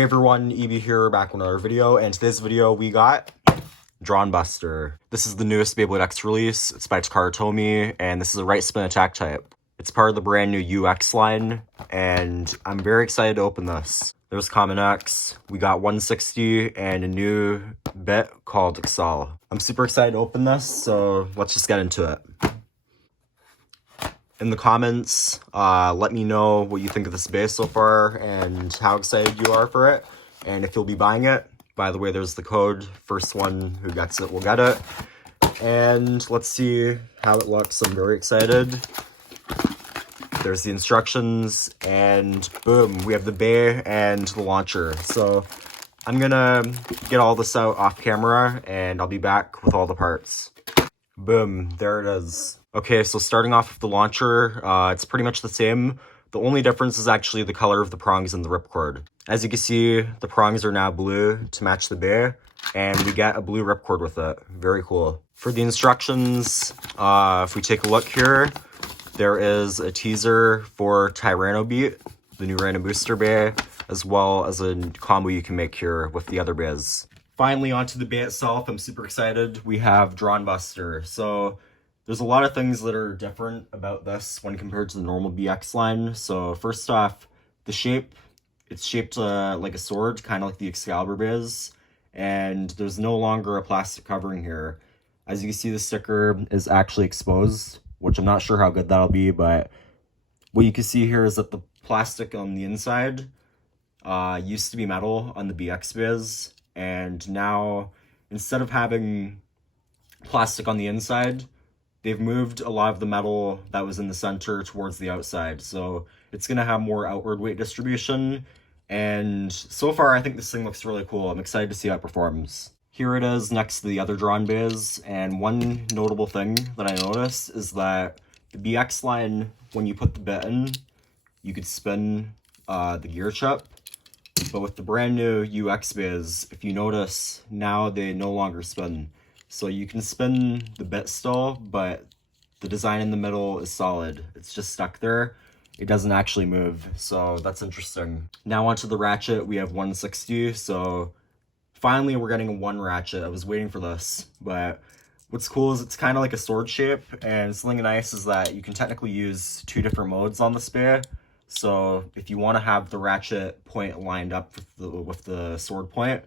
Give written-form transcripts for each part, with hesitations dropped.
Hey everyone, EB here, back with another video, and today's video we got Dran BUSTER. This is the newest Beyblade X release. It's by Takara Tomy, and this is a right spin attack type. It's part of the brand new UX line, and I'm very excited to open this. There's Common X, we got 160, and a new bit called Excel. I'm super excited to open this, so let's just get into it. In the comments, let me know what you think of this base so far and how excited you are for it, and if you'll be buying it. By the way, there's the code. First one who gets it will get it. And let's see how it looks. I'm very excited. There's the instructions, and boom, we have the bay and the launcher. So I'm gonna get all this out off camera, and I'll be back with all the parts. Boom, there it is. Okay, so starting off with the launcher, it's pretty much the same. The only difference is actually the color of the prongs and the ripcord. As you can see, the prongs are now blue to match the bay, and we get a blue ripcord with it. Very cool. For the instructions, if we take a look here, there is a teaser for Tyranno Beat, the new random booster bay, as well as a combo you can make here with the other bays. Finally, onto the bay itself, I'm super excited. We have Dran BUSTER. So there's a lot of things that are different about this when compared to the normal BX line. So first off, the shape, it's shaped like a sword, kind of like the Excalibur biz, and there's no longer a plastic covering here. As you can see, the sticker is actually exposed, which I'm not sure how good that'll be, but what you can see here is that the plastic on the inside used to be metal on the BX biz, and now instead of having plastic on the inside, they've moved a lot of the metal that was in the center towards the outside. So it's going to have more outward weight distribution. And so far, I think this thing looks really cool. I'm excited to see how it performs. Here it is next to the other Dran bays. And one notable thing that I noticed is that the BX line, when you put the bit in, you could spin the gear chip. But with the brand new UX bays, if you notice, now they no longer spin. So you can spin the bit still, but the design in the middle is solid. It's just stuck there. It doesn't actually move, so that's interesting. Now onto the ratchet, we have 160, so finally we're getting a one ratchet. I was waiting for this, but what's cool is it's kind of like a sword shape, and something nice is that you can technically use two different modes on this bay. So if you want to have the ratchet point lined up with the sword point,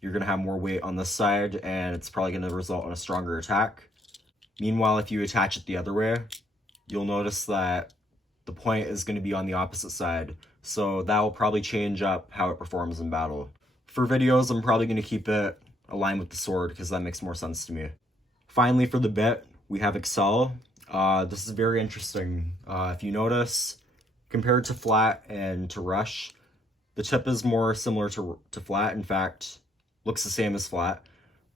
you're going to have more weight on this side, and it's probably going to result in a stronger attack. Meanwhile, if you attach it the other way, you'll notice that the point is going to be on the opposite side, so that will probably change up how it performs in battle. For videos, I'm probably going to keep it aligned with the sword, because that makes more sense to me. Finally, for the bit, we have Excel. This is very interesting. If you notice, compared to flat and to rush, the tip is more similar to flat. In fact, looks the same as flat,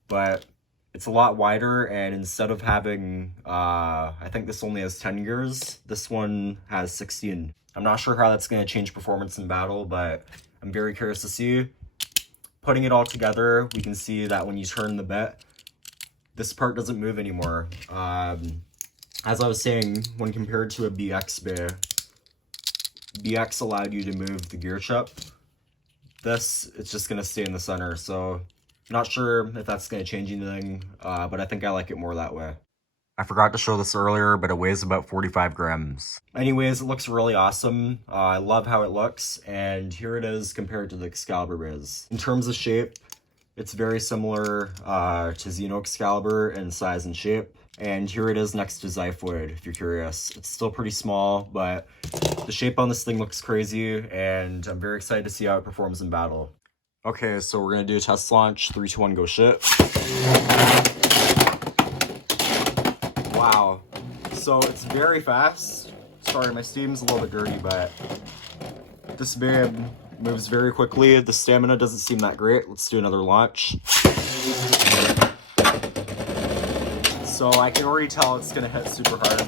but it's a lot wider, and instead of having, I think this only has 10 gears, this one has 16. I'm not sure how that's going to change performance in battle, but I'm very curious to see. Putting it all together, we can see that when you turn the bit, this part doesn't move anymore. As I was saying, when compared to a BX bay, BX allowed you to move the gear chip. This, it's just going to stay in the center, so not sure if that's going to change anything, but I think I like it more that way. I forgot to show this earlier, but it weighs about 45 grams. Anyways, it looks really awesome. I love how it looks, and here it is compared to the Excalibur biz. In terms of shape, it's very similar to Xeno Excalibur in size and shape. And here it is next to Zyphoid, if you're curious. It's still pretty small, but the shape on this thing looks crazy, and I'm very excited to see how it performs in battle. Okay, so we're going to do a test launch. 3, 2, 1, go shit. Wow. So it's very fast. Sorry, my steam's a little bit dirty, but this babe moves very quickly. The stamina doesn't seem that great. Let's do another launch. So I can already tell it's going to hit super hard.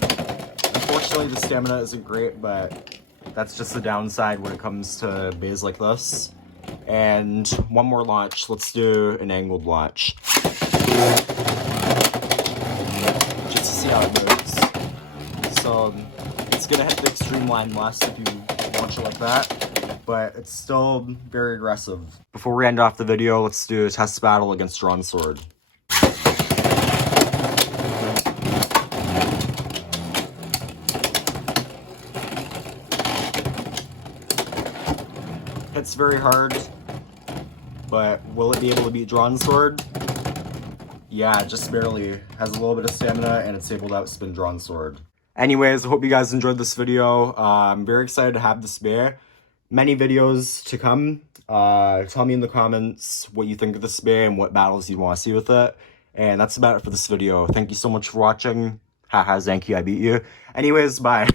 Unfortunately, the stamina isn't great, but that's just the downside when it comes to bays like this. And one more launch. Let's do an angled launch. Just to see how it moves. So it's going to hit the extreme line less if you launch it like that. but it's still very aggressive. Before we end off the video, let's do a test battle against Drawn Sword. Hits very hard, but will it be able to beat Drawn Sword? Yeah, just barely. Has a little bit of stamina, and it's able to outspin Drawn Sword. Anyways, I hope you guys enjoyed this video. I'm very excited to have this bear. Many videos to come. Tell me in the comments what you think of this bear and what battles you want to see with it. And that's about it for this video. Thank you so much for watching. Haha, Zanky, I beat you. Anyways, bye.